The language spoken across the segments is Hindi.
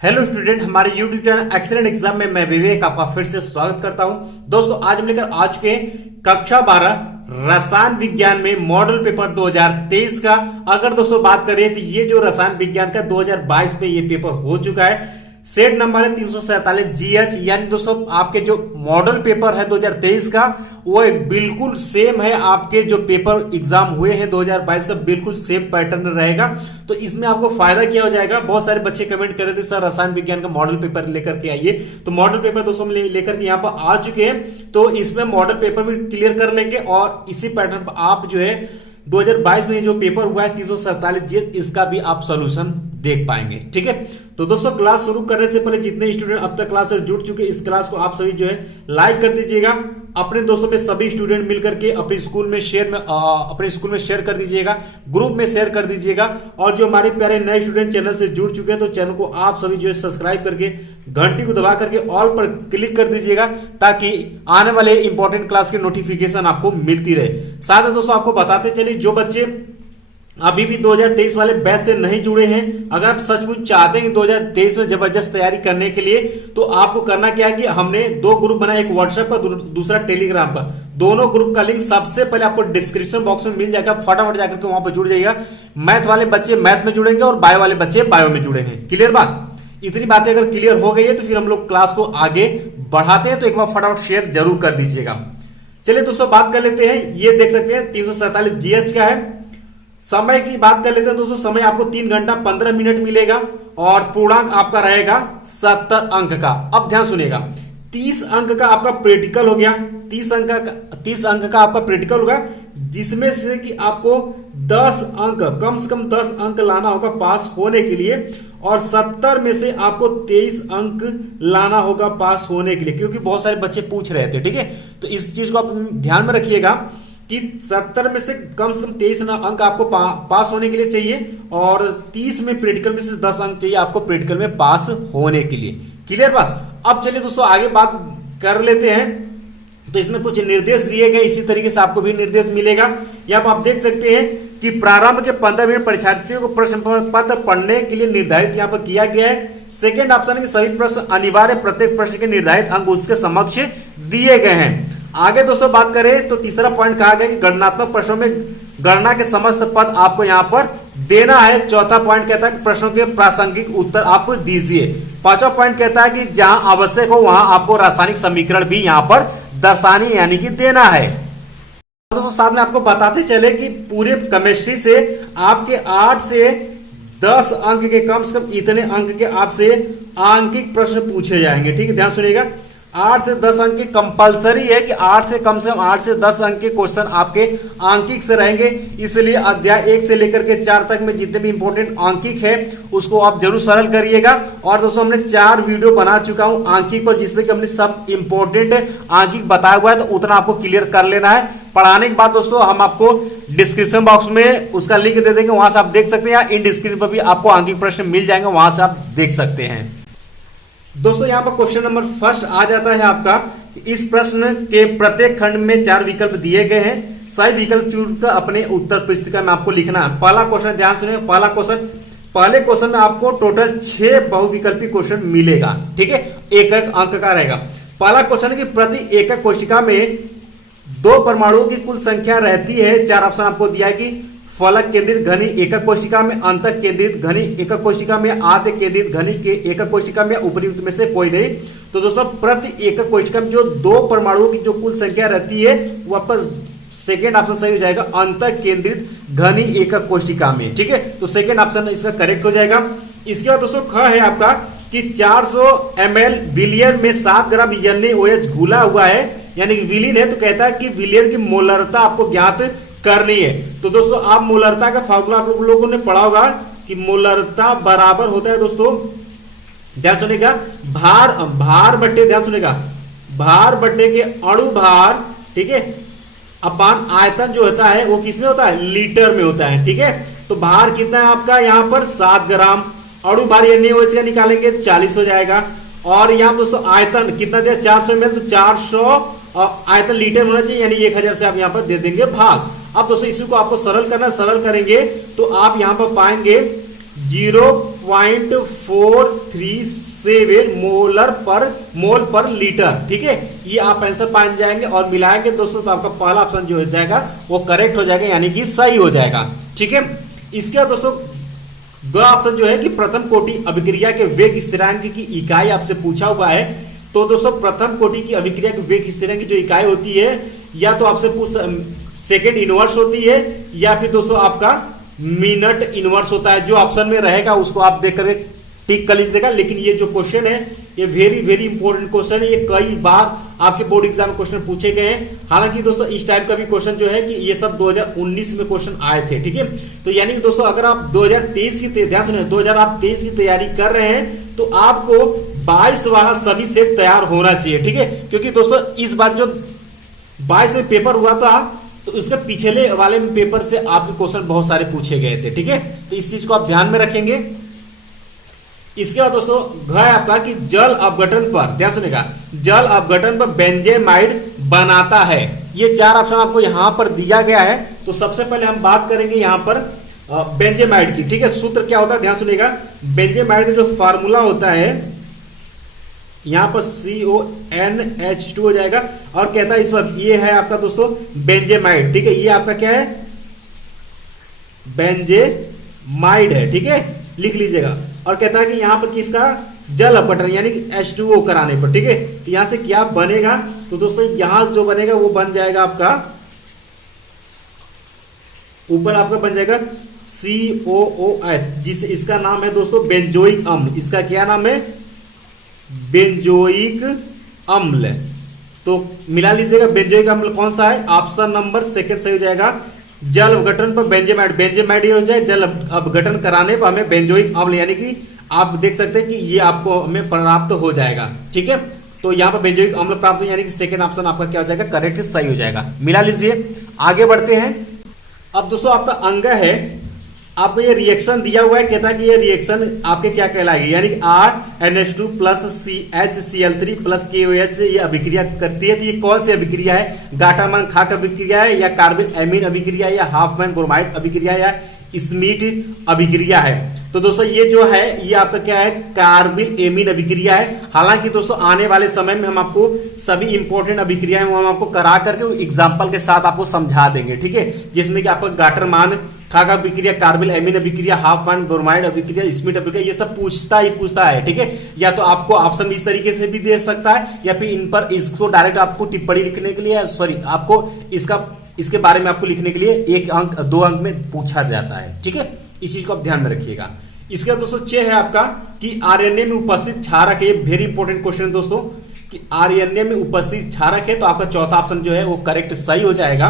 हेलो स्टूडेंट, हमारे यूट्यूब चैनल एक्सीलेंट एग्जाम में मैं विवेक आपका फिर से स्वागत करता हूं। दोस्तों आज हम लेकर आ चुके हैं कक्षा 12 रसायन विज्ञान में मॉडल पेपर 2023 का। अगर दोस्तों बात करें तो ये जो रसायन विज्ञान का 2022 में ये पेपर हो चुका है। सेट नंबर है 347 GH, यानी दोस्तों आपके जो मॉडल पेपर है 2023 का वो बिल्कुल सेम है। आपके जो पेपर एग्जाम हुए हैं 2022 का बिल्कुल सेम पैटर्न रहेगा। तो इसमें आपको फायदा क्या हो जाएगा, बहुत सारे बच्चे कमेंट कर रहे थे सर रसायन विज्ञान का मॉडल पेपर लेकर के आइए। तो मॉडल पेपर दोस्तों हम लेकर के यहाँ पर आ चुके हैं। तो इसमें मॉडल पेपर भी क्लियर कर लेंगे और इसी पैटर्न पर आप जो है 2022 में जो पेपर हुआ है 347 GH, इसका भी आप सोल्यूशन देख पाएंगे। ठीक है, तो दोस्तों क्लास शुरू करने से पहले जितने स्टूडेंट अब तक क्लास से जुड़ चुके इस क्लास को आप सभी जो है लाइक कर दीजिएगा। अपने दोस्तों में सभी स्टूडेंट मिलकर के अपने स्कूल में शेयर कर दीजिएगा, ग्रुप में शेयर कर दीजिएगा। और जो हमारे प्यारे नए स्टूडेंट चैनल से जुड़ चुके हैं तो चैनल को आप सभी जो है सब्सक्राइब करके घंटी को दबा करके ऑल पर क्लिक कर दीजिएगा ताकि आने वाले इंपॉर्टेंट क्लास की नोटिफिकेशन आपको मिलती रहे। साथ में दोस्तों आपको बताते चलिए, जो बच्चे अभी भी 2023 वाले बैच से नहीं जुड़े हैं, अगर आप सचमुच चाहते हैं कि 2023 में जबरदस्त तैयारी करने के लिए, तो आपको करना क्या है कि हमने दो ग्रुप बनाया, एक व्हाट्सएप पर दूसरा टेलीग्राम पर। दोनों ग्रुप का लिंक सबसे पहले आपको डिस्क्रिप्शन बॉक्स में मिल जाएगा, फटाफट जाकर के वहां पर जुड़ जाइएगा। मैथ वाले बच्चे मैथ में जुड़ेंगे और बायो वाले बच्चे बायो में जुड़ेंगे। क्लियर बात? इतनी बातें अगर क्लियर हो गई है तो फिर हम लोग क्लास को आगे बढ़ाते हैं। तो एक बार फटाफट शेयर जरूर कर दीजिएगा। चलिए दोस्तों बात कर लेते हैं। ये देख सकते हैं 347 GH का है। समय की बात कर लेते हैं दोस्तों। समय आपको 3 घंटा 15 मिनट मिलेगा और पूर्णांक आपका रहेगा 70 अंक का। अब ध्यान सुनिएगा, 30 अंक का आपका प्रैक्टिकल हो गया। 30 अंक का आपका प्रैक्टिकल होगा, जिसमें से कि आपको 10 अंक, कम से कम 10 अंक लाना होगा पास होने के लिए। और 70 में से आपको 23 अंक लाना होगा पास होने के लिए, क्योंकि बहुत सारे बच्चे पूछ रहे थे। ठीक है, तो इस चीज को आप ध्यान में रखिएगा कि 70 में से कम 23 अंक आपको पास होने के लिए चाहिए और 30 में प्रैक्टिकल में से 10 अंक चाहिए आपको प्रैक्टिकल में पास होने के लिए। क्लियर बात? अब चलिए दोस्तों आगे बात कर लेते हैं। तो इसमें कुछ निर्देश दिए गए, इसी तरीके से आपको भी निर्देश मिलेगा। यहाँ पर आप देख सकते हैं कि प्रारंभ के 15 मिनट परीक्षार्थियों को प्रश्न पत्र पढ़ने के लिए निर्धारित यहाँ पर किया गया है। सेकेंड ऑप्शन है कि सभी प्रश्न अनिवार्य, प्रत्येक प्रश्न के निर्धारित अंक उसके समक्ष दिए गए हैं। आगे दोस्तों बात करें तो तीसरा पॉइंट कहा गया कि गणनात्मक प्रश्नों में गणना के समस्त पद आपको यहां पर देना है। चौथा पॉइंट कहता है कि प्रश्नों के प्रासंगिक उत्तर आप दीजिए। पांचवा पॉइंट कहता है कि जहां आवश्यक हो वहां आपको रासायनिक समीकरण भी यहां पर दर्शानी यानी कि देना है। दोस्तों साथ में आपको बताते चले कि पूरे केमिस्ट्री से आपके 8 से 10 अंक के कम से कम इतने अंक के आपसे आंकिक प्रश्न पूछे जाएंगे। ठीक है, ध्यान सुनिएगा, 8 से 10 अंक की कंपलसरी है कि 8 से कम 8 से 10 अंक के क्वेश्चन आपके आंकिक से रहेंगे। इसलिए अध्याय 1 से लेकर के 4 तक में जितने भी इंपॉर्टेंट आंकिक है उसको आप जरूर सरल करिएगा। और दोस्तों हमने 4 वीडियो बना चुका हूं आंकिक पर, जिसमें कि हमने सब इंपॉर्टेंट आंकिक बताया हुआ है। तो उतना आपको क्लियर कर लेना है। पढ़ाने के बाद दोस्तों हम आपको डिस्क्रिप्शन बॉक्स में उसका लिंक दे देंगे, वहां से आप देख सकते हैं, या इन डिस्क्रिप्शन पर भी आपको आंकिक प्रश्न मिल जाएंगे, वहां से आप देख सकते हैं। दोस्तों यहाँ पर क्वेश्चन नंबर फर्स्ट आ जाता है आपका। इस प्रश्न के प्रत्येक खंड में 4 विकल्प दिए गए हैं। सही विकल्प चुनकर अपने उत्तर पुस्तिका में आपको लिखना है। पहला क्वेश्चन ध्यान सुनिए, पहले क्वेश्चन में आपको टोटल 6 बहुविकल्पी क्वेश्चन मिलेगा। ठीक है, एक अंक का रहेगा। पहला क्वेश्चन है कि प्रति एकक कोशिका में 2 परमाणुओं की कुल संख्या रहती है। 4 ऑप्शन आपको दिया है कि फलक केंद्रित घनी एकक कोशिका में, अंतः केंद्रित घनी एकक कोशिका में, आद्य केंद्रित घनी के एकक कोशिका में, उपयुक्त में से कोई नहीं। तो दोस्तों प्रति एकक कोशिका में जो 2 परमाणुओं की जो कुल संख्या रहती है वो आपका सेकेंड ऑप्शन सही हो जाएगा, अंतः केंद्रित घनी एकक कोशिका में। ठीक है, तो सेकेंड ऑप्शन इसका करेक्ट हो जाएगा। इसके बाद दोस्तों ख है आपका कि 400 ml विलियन में 7 ग्राम NaOH घुला हुआ है, यानी विलीन है। तो कहता है कि विलियन की मोलरता आपको ज्ञात करनी है। तो दोस्तों आप मोलरता का फार्मूला आप लोगों ने पढ़ा होगा कि मोलरता बराबर होता है दोस्तों, ध्यान सुनिएगा, भार बट्टे, ध्यान सुनिएगा, भार बट्टे के अणु भार, ठीक है, अपान आयतन जो होता है वो किसमें होता है, लीटर में होता है। ठीक है, तो भार कितना है आपका यहां पर 7 ग्राम, अणु भार NaOH का निकालेंगे 40 हो जाएगा। और यहां दोस्तों आयतन कितना दिया, 400 ml, तो 400 आयतन लीटर होना चाहिए, यानी 1000 से आप यहां पर दे देंगे भाग। अब दोस्तों इसी को आपको सरल करना, सरल करेंगे तो आप यहां पर पाएंगे 0.437 मोल पर लीटर। ठीक है, ये आप आंसर पाए जाएंगे और मिलाएंगे दोस्तों तो आपका पहला ऑप्शन जो हो जाएगा वो करेक्ट हो जाएगा, यानी कि सही हो जाएगा। ठीक है, इसके बाद दोस्तों दो ऑप्शन जो है कि प्रथम कोटि अभिक्रिया के वेग स्थिरांक की इकाई आपसे पूछा हुआ है। तो दोस्तों प्रथम कोटि की अभिक्रिया के वेग स्थिरांक की जो इकाई होती है या तो आपसे पूछ सेकेंड इनवर्स होती है या फिर दोस्तों आपका मिनट इनवर्स होता है। जो ऑप्शन में रहेगा उसको आप देख कर टिक कर लीजिएगा। लेकिन ये जो क्वेश्चन है ये वेरी वेरी इंपॉर्टेंट क्वेश्चन है, ये कई बार आपके बोर्ड एग्जाम में क्वेश्चन पूछे गए हैं। हालांकि दोस्तों इस टाइप का भी क्वेश्चन जो है कि ये सब 2019 में क्वेश्चन आए थे। ठीक है, तो यानी कि दोस्तों अगर आप 2023 की ध्यान सुनिए 2023 की तैयारी कर रहे हैं तो आपको 22 वाला सभी सेट तैयार होना चाहिए। ठीक है, क्योंकि दोस्तों इस बार जो 22 में पेपर हुआ था तो उसके पिछले वाले पेपर से आपके क्वेश्चन बहुत सारे पूछे गए थे। ठीक है, तो इस चीज को आप ध्यान में रखेंगे। इसके बाद दोस्तों है आपका कि जल अपघटन पर, ध्यान सुनिएगा, जल अपघटन पर बेंजेमाइड बनाता है। ये चार ऑप्शन आपको यहां पर दिया गया है। तो सबसे पहले हम बात करेंगे यहां पर बेंजेमाइड की। ठीक है, सूत्र क्या होता है ध्यान सुनिएगा। बेंजेमाइड का जो फार्मूला होता है यहां पर CONH2 हो जाएगा और कहता है इस वक्त ये है आपका दोस्तों बेंजेमाइड। ठीक है, ये आपका क्या है बेंजेमाइड है। ठीक है, लिख लीजिएगा। और कहता है कि यहां पर किसका जल अपघटन यानी कि H2O कराने पर। ठीक है, तो यहां से क्या बनेगा तो दोस्तों यहां जो बनेगा वो बन जाएगा आपका ऊपर आपका बन जाएगा COOH, जिस इसका नाम है दोस्तों बेंजोइक अम्ल। इसका क्या नाम है बेंजोइक अम्ल। तो मिला लीजिएगा बेंजोइक अम्ल कौन सा है, ऑप्शन नंबर सेकंड सही हो जाएगा। जल अपघटन पर बेंजेमाइड, बेंजेमाइड हो जाए जल अपघटन कराने पर हमें बेंजोइक अम्ल यानी कि आप देख सकते हैं कि ये आपको हमें प्राप्त हो जाएगा। ठीक है, तो यहाँ पर बेंजोइक अम्ल प्राप्त हो यानी कि सेकंड ऑप्शन आपका क्या हो जाएगा करेक्ट सही हो जाएगा। मिला लीजिए, आगे बढ़ते हैं। अब दोस्तों आपका अंग है, आपको ये रिएक्शन दिया हुआ है, कहता है कि ये रिएक्शन आपके क्या कहलाएगी यानी कि RNH2 plus CHCl3 plus KOH से ये अभिक्रिया करती है। तो ये कौन सी अभिक्रिया है, गाटामान खाक अभिक्रिया है या कार्बिल एमीन अभिक्रिया है या हाफमैन ब्रोमाइड अभिक्रिया है या स्मिट अभिक्रिया है। तो दोस्तों ये जो है ये आपका क्या है कार्बिल एमीन अभिक्रिया है। हालांकि दोस्तों आने वाले समय में हम आपको सभी इंपॉर्टेंट अभिक्रियाएं हम आपको करा करके एग्जांपल के साथ आपको समझा देंगे। ठीक है, जिसमें कि आपका गाटरमान खाका अभिक्रिया, कार्बिल एमीन अभिक्रिया, हाफमैन ब्रोमाइड अभिक्रिया, स्मिट अभिक्रिया, ये सब पूछता है। ठीक है, या तो आपको ऑप्शन इस तरीके से भी दे सकता है या फिर इन पर इसको डायरेक्ट आपको टिप्पणी लिखने के लिए आपको इसके बारे में आपको लिखने के लिए 1 अंक 2 अंक में पूछा जाता है। ठीक है, इस चीज को आप ध्यान में रखिएगा। इसके बाद दोस्तों 6 है आपका कि आरएनए में उपस्थित क्षारक है। वेरी इंपॉर्टेंट क्वेश्चन है दोस्तों कि आरएनए में उपस्थित क्षारक है। तो आपका चौथा ऑप्शन जो है वो करेक्ट सही हो जाएगा,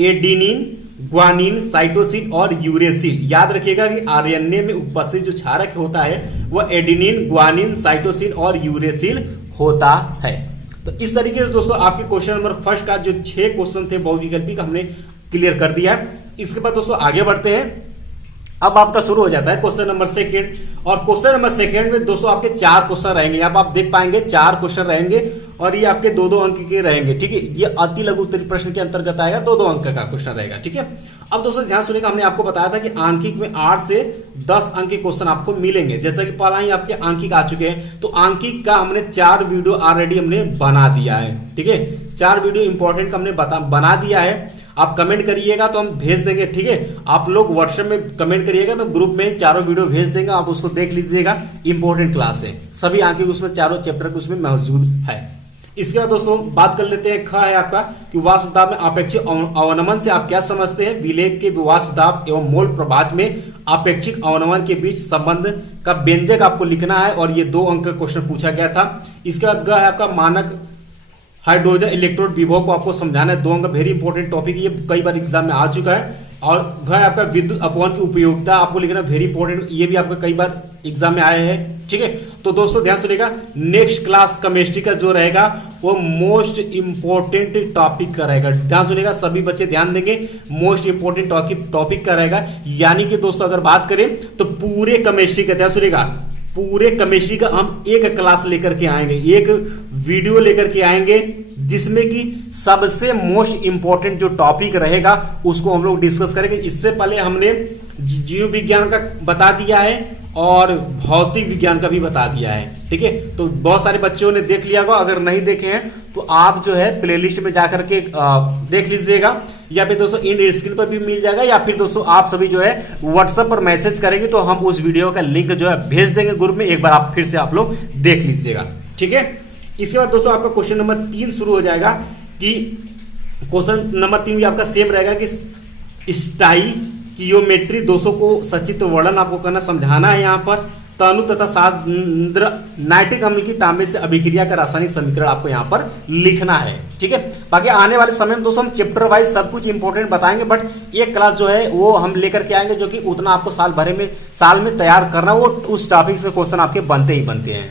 एडेनिन, ग्वानिन, साइटोसिन और यूरेसिल। याद रखिएगा कि आरएनए में उपस्थित जो क्षारक होता है वह एडेनिन, ग्वानिन, साइटोसिन और यूरेसिल होता है। तो इस तरीके से दोस्तों आपके क्वेश्चन नंबर फर्स्ट का जो 6 क्वेश्चन थे बहुविकल्पी का हमने क्लियर कर दिया। इसके बाद दोस्तों आगे बढ़ते हैं। अब आपका शुरू हो जाता है क्वेश्चन नंबर सेकंड, और क्वेश्चन नंबर सेकंड में दोस्तों आपके 4 क्वेश्चन रहेंगे। यहाँ पर आप देख पाएंगे 4 क्वेश्चन रहेंगे और ये आपके 2-2 अंक के रहेंगे। ठीक है, ये अति लघु उत्तरीय प्रश्न के अंतर्गत आएगा, 2-2 अंक का क्वेश्चन रहेगा। ठीक है, अब दोस्तों ध्यान सुनिएगा, हमने आपको बताया था कि आंकिक में 8 से 10 अंक के क्वेश्चन आपको मिलेंगे। जैसा कि पहला ही आपके आंकिक आ चुके हैं, तो आंकिक का हमने 4 वीडियो ऑलरेडी हमने बना दिया है। ठीक है, 4 वीडियो इंपॉर्टेंट का हमने बना दिया है। आप कमेंट करिएगा तो हम भेज देंगे। ठीक है, आप लोग व्हाट्सएप में कमेंट करिएगा तो ग्रुप में 4 वीडियो भेज देंगे, आप उसको देख लीजिएगा। इंपॉर्टेंट क्लास है, सभी आंकिक उसमें 4 चैप्टर के उसमें मौजूद है। इसके बाद दोस्तों बात कर लेते हैं, ख है आपका कि वाष्प दाब में अपेक्षिक अवनमन से आप क्या समझते हैं। विलेख के वाष्प दाब एवं मोल प्रभाज में अपेक्षिक अवनमन के बीच संबंध का व्यंजक आपको लिखना है और ये 2 अंक का क्वेश्चन पूछा गया था। इसके बाद ग है आपका मानक हाइड्रोजन इलेक्ट्रोड विभव को आपको समझाना है। 2 अंक वेरी इंपॉर्टेंट टॉपिक, ये कई बार एग्जाम में आ चुका है। और ग है आपका विद्युत अपवहन की उपयोगिता आपको लिखना वेरी इंपॉर्टेंट, ये भी आपका कई बार एग्जाम में आए हैं। ठीक है, तो दोस्तों ध्यान सुनिएगा, नेक्स्ट क्लास केमिस्ट्री का जो रहेगा वो मोस्ट इंपॉर्टेंट टॉपिक का रहेगा। ध्यान सुनिएगा, सभी बच्चे ध्यान देंगे, मोस्ट इंपॉर्टेंट टॉपिक का रहेगा। यानी कि दोस्तों अगर बात करें तो पूरे केमिस्ट्री का, ध्यान सुनिएगा, पूरे केमिस्ट्री का हम एक क्लास लेकर के आएंगे, एक वीडियो लेकर के आएंगे जिसमें कि सबसे मोस्ट इंपॉर्टेंट जो टॉपिक रहेगा उसको हम लोग डिस्कस करेंगे। इससे पहले हमने जीव विज्ञान का बता दिया है और भौतिक विज्ञान का भी बता दिया है, ठीक है। तो बहुत सारे बच्चों ने देख लिया होगा, अगर नहीं देखे हैं तो आप जो है प्लेलिस्ट में जाकर के देख लीजिएगा, या फिर दोस्तों इन स्क्रीन पर भी मिल जाएगा, या फिर दोस्तों आप सभी जो है व्हाट्सएप पर मैसेज करेंगे तो हम उस वीडियो का लिंक जो है भेज देंगे ग्रुप में, एक बार आप फिर से आप लोग देख लीजिएगा, ठीक है। इसके बाद दोस्तों आपका क्वेश्चन नंबर 3 शुरू हो जाएगा कि क्वेश्चन नंबर 3 भी आपका सेम रहेगा कि स्टाइकियोमेट्री दोषों को सचित्र वर्णन आपको करना समझाना है। यहाँ पर तनु तथा सान्द्र नाइट्रिक अम्ल की तांबे से अभिक्रिया का रासायनिक समीकरण आपको यहाँ पर लिखना है, ठीक है। बाकी आने वाले समय में दोस्तों हम चैप्टर वाइज सब कुछ इंपॉर्टेंट बताएंगे, बट एक क्लास जो है वो हम लेकर के आएंगे जो कि उतना आपको साल में तैयार करना, वो उस टॉपिक से क्वेश्चन आपके बनते ही बनते हैं।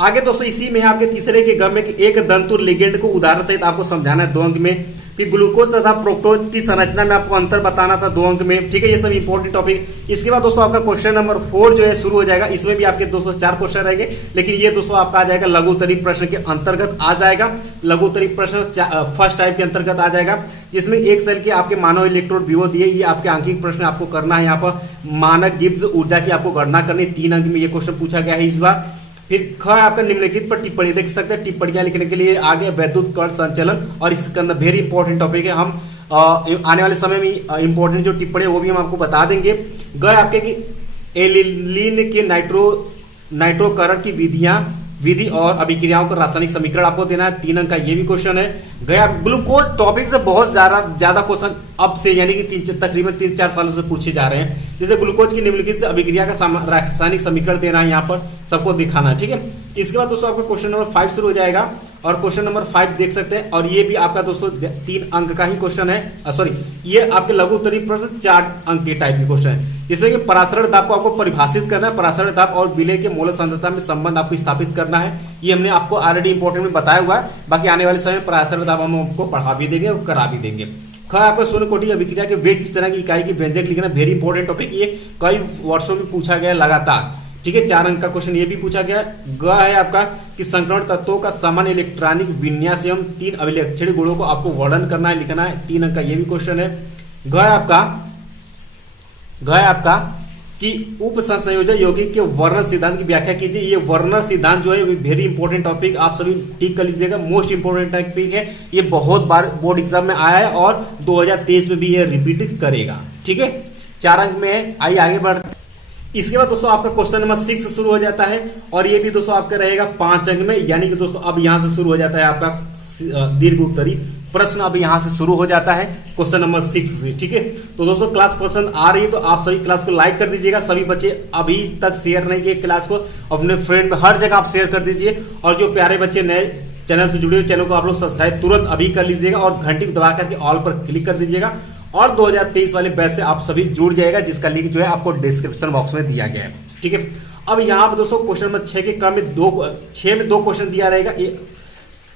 आगे दोस्तों इसी में आपके तीसरे के गम में कि एक दंतुर लिगेंड को उदाहरण सहित आपको समझाना है 2 अंक में। फिर ग्लूकोज तथा प्रोक्टोज की संरचना में आपको अंतर बताना था 2 अंक में, ठीक है। ये सब इंपॉर्टेंट टॉपिक। इसके बाद दोस्तों आपका क्वेश्चन नंबर 4 जो है शुरू हो जाएगा। इसमें भी आपके दोस्तों 4 क्वेश्चन रहेंगे, लेकिन ये दोस्तों आपका आ जाएगा लघु उत्तरीय प्रश्न के अंतर्गत आ जाएगा। लघु उत्तरीय प्रश्न फर्स्ट टाइप के अंतर्गत आ जाएगा, जिसमें एक सेल के आपके मानव इलेक्ट्रोड विवो दिए, ये आपके आंकिक प्रश्न आपको करना है। यहाँ पर मानक गिब्स ऊर्जा की आपको गणना करनी, 3 अंक में ये क्वेश्चन पूछा गया है इस बार। फिर ख आपका निम्नलिखित पर टिप्पणी देख सकते हैं, टिप्पणियां लिखने के लिए आगे वैद्युत कण संचलन, और इसके अंदर वेरी इंपॉर्टेंट टॉपिक है। हम आने वाले समय में इंपॉर्टेंट जो टिप्पणी है वो भी हम आपको बता देंगे। गए आपके कि एलिलीन के नाइट्रोकरण की विधि और अभिक्रियाओं का रासायनिक समीकरण आपको देना है, 3 अंक का ये भी क्वेश्चन है। गया ग्लूकोज टॉपिक से बहुत ज्यादा क्वेश्चन अब से यानी कि तकरीबन 3-4 सालों से पूछे जा रहे हैं। जैसे ग्लूकोज की निम्नलिखित से अभिक्रिया का रासायनिक समीकरण देना है, यहाँ पर सबको दिखाना है, ठीक है। इसके बाद दोस्तों आपका क्वेश्चन नंबर 5 शुरू हो जाएगा, और क्वेश्चन नंबर 5 देख सकते हैं, और ये भी आपका दोस्तों 3 अंक का ही क्वेश्चन है। सॉरी, ये आपके लघु उत्तरीय प्रश्न 4 अंक के टाइप के क्वेश्चन है। जिसमें कि परासरण दाब को आपको परिभाषित करना है, परासरण दाब और विलय के मोल सांद्रता में संबंध आपको स्थापित करना है। ये हमने आपको ऑलरेडी इंपॉर्टेंट में बताया हुआ है। बाकी आने वाले समय में परासरण दाब हम आपको पढ़ा भी देंगे और करा भी देंगे। आपको शून्य कोटि अभिक्रिया के वेग किस तरह की इकाई की व्यंजक लिखना, वेरी इंपॉर्टेंट टॉपिक, ये कई वर्षों में पूछा गया लगातार, ठीक है। 4 अंक का क्वेश्चन ये भी पूछा गया। ग है आपका कि संक्रमण तत्वों का सामान्य इलेक्ट्रॉनिक विन्यास एवं 3 अभिलक्षणीय गुणों को आपको वर्णन करना है, लिखना है, 3 अंक का ये भी क्वेश्चन है। ग है आपका कि उप संयोजन यौगिक के वर्णन सिद्धांत की व्याख्या कीजिए। ये वर्णन सिद्धांत जो है वेरी इंपॉर्टेंट टॉपिक, आप सभी टिक कर लीजिएगा, मोस्ट इंपॉर्टेंट टॉपिक है। ये बहुत बार बोर्ड एग्जाम में आया है और 2023 में भी ये रिपीट करेगा, ठीक है। 4 अंक में है। आइए आगे बढ़। इसके बाद दोस्तों आपका क्वेश्चन नंबर 6 शुरू हो जाता है, और ये भी दोस्तों आपका रहेगा 5 अंक में, यानी कि दोस्तों अब यहां से शुरू हो जाता है आपका दीर्घ उत्तरीय प्रश्न। अब यहां से शुरू हो जाता है क्वेश्चन नंबर 6 से, ठीक है। तो दोस्तों क्लास पसंद आ रही है तो आप सभी क्लास को लाइक कर दीजिएगा। सभी बच्चे अभी तक शेयर नहीं किए क्लास को, अपने फ्रेंड में हर जगह आप शेयर कर दीजिए, और जो प्यारे बच्चे नए चैनल से जुड़े हुए चैनल को आप लोग सब्सक्राइब तुरंत अभी कर लीजिएगा, और घंटी को दबा करके ऑल पर क्लिक कर दीजिएगा, और 2023 वाले बैच से आप सभी जुड़ जाएगा, जिसका लिंक जो है आपको डिस्क्रिप्शन बॉक्स में दिया गया है, ठीक है। अब यहाँ पर दोस्तों क्वेश्चन नंबर 6 के क्रम में 6 में 2 क्वेश्चन दिया रहेगा,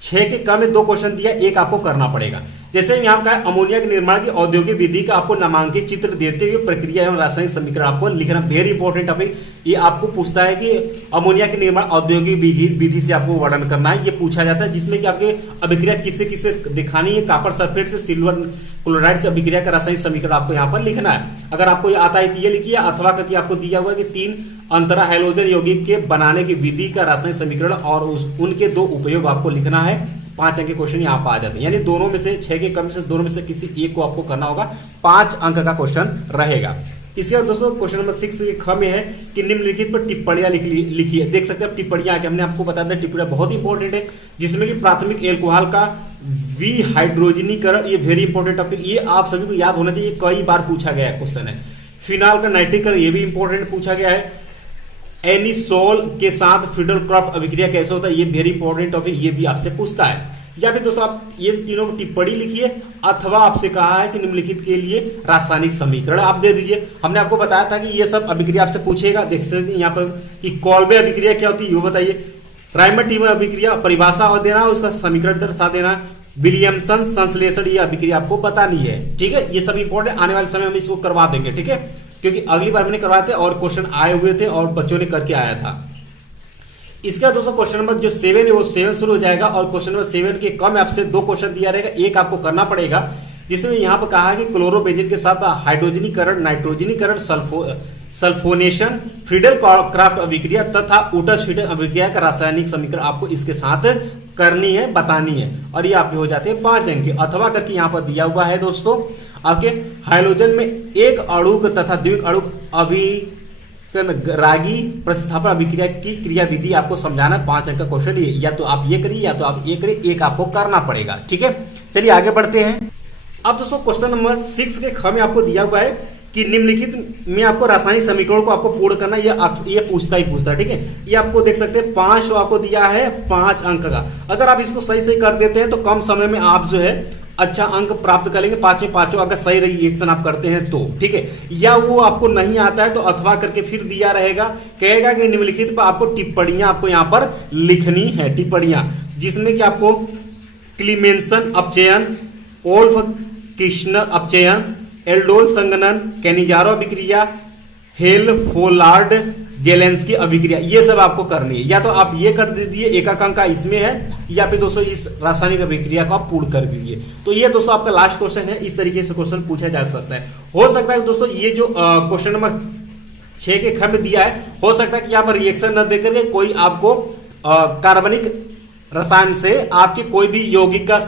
6 के क्रम में 2 क्वेश्चन दिया, एक आपको करना पड़ेगा। जैसे यहाँ का अमोनिया के निर्माण की औद्योगिक विधि का आपको नामांकित चित्र देते हुए प्रक्रिया एवं रासायनिक समीकरण आपको लिखना, वेरी इंपॉर्टेंट टॉपिक। ये आपको पूछता है कि अमोनिया के निर्माण औद्योगिक विधि से आपको वर्णन करना है, ये पूछा जाता है, जिसमें कि आपके अभिक्रिया किससे किससे दिखानी है, कॉपर सल्फेट से सिल्वर क्लोराइड से अभिक्रिया का रासायनिक समीकरण आपको यहाँ पर लिखना है। अगर आपको ये आता है तो ये लिखिए, अथवा करके आपको दिया हुआ है कि 3 अंतरा हैलोजन यौगिक के बनाने की विधि का रासायनिक समीकरण और उनके 2 उपयोग आपको लिखना है। 5 अंक के क्वेश्चन यहाँ पर आ जाते हैं, यानी दोनों में से 6 के क्रम से दोनों में से किसी एक को आपको करना होगा। 5 अंक का क्वेश्चन रहेगा। इसके बाद दोस्तों क्वेश्चन नंबर 6 के ख में है कि निम्नलिखित पर टिप्पणियां लिखिए। देख सकते हैं टिप्पणियां आके हमने आपको बताया था, टिप्पणियां बहुत इंपॉर्टेंट है, जिसमें कि प्राथमिक एल्कोहल का विहाइड्रोजनीकरण, ये वेरी इंपॉर्टेंट टॉपिक, ये आप सभी को याद होना चाहिए, कई बार पूछा गया है क्वेश्चन है। फिनाल का नाइट्रीकरण, ये भी इंपॉर्टेंट पूछा गया है। एनिसोल के साथ फिडल क्रॉफ्ट अभिक्रिया कैसे होता है, ये वेरी इंपॉर्टेंट टॉपिक, ये भी आपसे पूछता है। या फिर दोस्तों आप ये तीनों टिप्पणी लिखिए, अथवा आपसे कहा है कि निम्नलिखित के लिए रासायनिक समीकरण आप दे दीजिए। हमने आपको बताया था कि ये सब अभिक्रिया आपसे पूछेगा। देख सकते हैं यहाँ पर कि कॉल्बे अभिक्रिया क्या होती है ये बताइए, राइमर अभिक्रिया परिभाषा और देना, उसका समीकरण दर्शा देना, विलियमसन संश्लेषण, ये अभिक्रिया आपको बतानी है, ठीक है। ये सब इंपॉर्टेंट, आने वाले समय हम इसको करवा देंगे, ठीक है, क्योंकि अगली बार हमने करवाए थे और क्वेश्चन आए हुए थे और बच्चों ने करके आया था। इसका दोस्तों क्वेश्चन नंबर जो 7 है वो 7 शुरू हो जाएगा और क्वेश्चन नंबर 7 के कम आपसे 2 क्वेश्चन दिया रहेगा, एक आपको करना पड़ेगा, जिसमें यहाँ पर कहा है कि क्लोरोबेंजीन के साथ हाइड्रोजनीकरण, नाइट्रोजनीकरण, सल्फोनेशन, फ्रीडल क्राफ्ट अभिक्रिया तथा उटस फ्रीडल अभिक्रिया का रासायनिक समीकरण आपको इसके साथ करनी है, बतानी है, और ये आपके हो जाते हैं 5 अंक के। अथवा करके यहाँ पर दिया हुआ है दोस्तों आपके हाइड्रोजन में एक अणुक तथा द्विक अणुक रागी प्रतिस्थापन अभिक्रिया की क्रिया विधि आपको समझाना। 5 अंक का क्वेश्चन ये, या तो आप ये करिए या तो आप ये करिए, एक आपको करना पड़ेगा। ठीक है, चलिए आगे बढ़ते हैं। अब दोस्तों क्वेश्चन नंबर 6 के ख में आपको दिया हुआ है कि निम्नलिखित में आपको रासायनिक समीकरण को आपको पूर्ण करना, ये पूछता है। ठीक है, ये आपको देख सकते हैं 5 आपको दिया है 5 अंक का। अगर आप इसको सही सही कर देते हैं तो कम समय में आप जो है अच्छा अंक प्राप्त करेंगे। 5 में 5 अगर सही रिएक्शन आप करते हैं तो ठीक है, या वो आपको नहीं आता है तो अथवा करके फिर दिया रहेगा, कहेगा कि निम्नलिखित पर आपको टिप्पणियां आपको यहाँ पर लिखनी है, टिप्पणियां जिसमें कि आपको क्लीमेंसन अपचयन, ओल्फ किश्नर अपचयन, एल्डोल संगनन, कैनिजारो अभिक्रिया, हेल फोलार्ड जेलेंस्की अभिक्रिया, ये सब आपको करनी है। या तो आप ये कर दीजिए, एक अंक का इसमें है, या फिर दोस्तों इस रासायनिक अभिक्रिया को आप पूर्ण कर दीजिए। तो ये दोस्तों आपका लास्ट क्वेश्चन है। इस तरीके से क्वेश्चन पूछा जा सकता है। हो सकता है दोस्तों ये जो क्वेश्चन नंबर 6 के ख में दिया है, हो सकता है कि यहाँ पर रिएक्शन न देकर के कोई आपको कार्बनिक रसायन से आपके कोई भी यौगिक का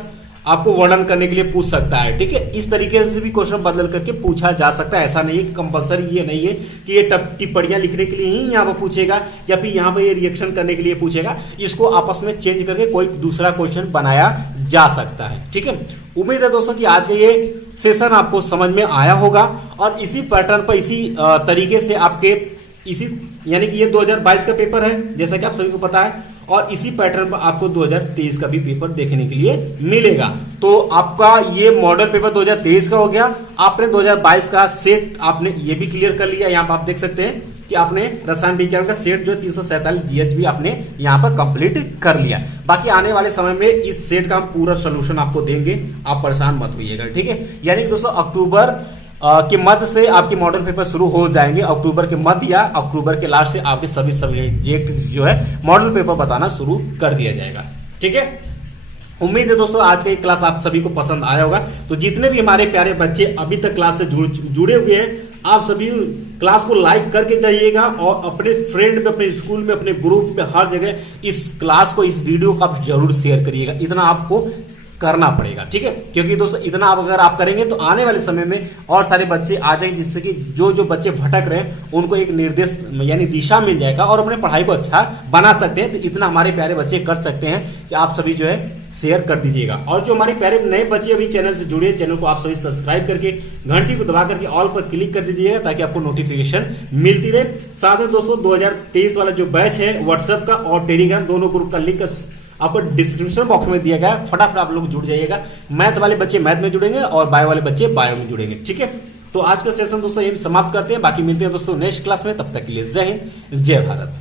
आपको वर्णन करने के लिए पूछ सकता है। ठीक है, इस तरीके से भी क्वेश्चन बदल करके पूछा जा सकता है। ऐसा नहीं है, कंपलसरी ये नहीं है कि ये टिप्पणियां लिखने के लिए ही यहाँ पर पूछेगा या फिर यहाँ पर ये रिएक्शन करने के लिए पूछेगा। इसको आपस में चेंज करके कोई दूसरा क्वेश्चन बनाया जा सकता है। ठीक है, उम्मीद है दोस्तों कि आज का ये सेशन आपको समझ में आया होगा और इसी पैटर्न पर, इसी तरीके से आपके इसी यानी कि ये 2022 का पेपर है जैसा कि आप सभी को पता है, और इसी पैटर्न पर आपको 2023 का भी पेपर देखने के लिए मिलेगा। तो आपका ये मॉडल पेपर 2023 का हो गया। आपने 2022 का सेट आपने ये भी क्लियर कर लिया। यहाँ पर आप देख सकते हैं कि आपने रसायन विज्ञान का सेट जो 347 जीएच भी आपने यहाँ पर कंप्लीट कर लिया। बाकी आने वाले समय में इस सेट का हम पूरा सोल्यूशन आपको देंगे, आप परेशान मत होइएगा। ठीक है, यानी कि दोस्तों अक्टूबर के मध्य से आपके मॉडल पेपर शुरू हो जाएंगे। अक्टूबर के मध्य या अक्टूबर के लास्ट से आपके सभी सब्जेक्ट जो है मॉडल पेपर बताना शुरू कर दिया जाएगा। ठीक है, उम्मीद है दोस्तों आज का ये क्लास आप सभी को पसंद आया होगा। तो जितने भी हमारे प्यारे बच्चे अभी तक क्लास से जुड़े हुए हैं, आप सभी क्लास को लाइक करके जाइएगा और अपने फ्रेंड में, अपने स्कूल में, अपने ग्रुप में, हर जगह इस क्लास को, इस वीडियो को आप जरूर शेयर करिएगा। इतना आपको करना पड़ेगा। ठीक है, क्योंकि दोस्तों इतना अगर आप करेंगे तो आने वाले समय में और सारे बच्चे आ जाएंगे, जिससे कि जो बच्चे भटक रहे हैं उनको एक निर्देश यानी दिशा मिल जाएगा और अपने पढ़ाई को अच्छा बना सकते हैं। तो इतना हमारे प्यारे बच्चे कर सकते हैं कि आप सभी जो है शेयर कर दीजिएगा। और जो हमारे प्यारे नए बच्चे अभी चैनल से जुड़े, चैनल को आप सभी सब्सक्राइब करके घंटी को दबा करके ऑल पर क्लिक कर दीजिएगा ताकि आपको नोटिफिकेशन मिलती रहे। साथ में दोस्तों 2023 वाला जो बैच है व्हाट्सएप का और टेलीग्राम दोनों ग्रुप का लिंक आपको डिस्क्रिप्शन बॉक्स में दिया गया है। फटाफट आप लोग जुड़ जाइएगा। मैथ वाले बच्चे मैथ में जुड़ेंगे और बायो वाले बच्चे बायो में जुड़ेंगे। ठीक है, तो आज का सेशन दोस्तों यही समाप्त करते हैं। बाकी मिलते हैं दोस्तों नेक्स्ट क्लास में। तब तक के लिए जय हिंद, जय भारत।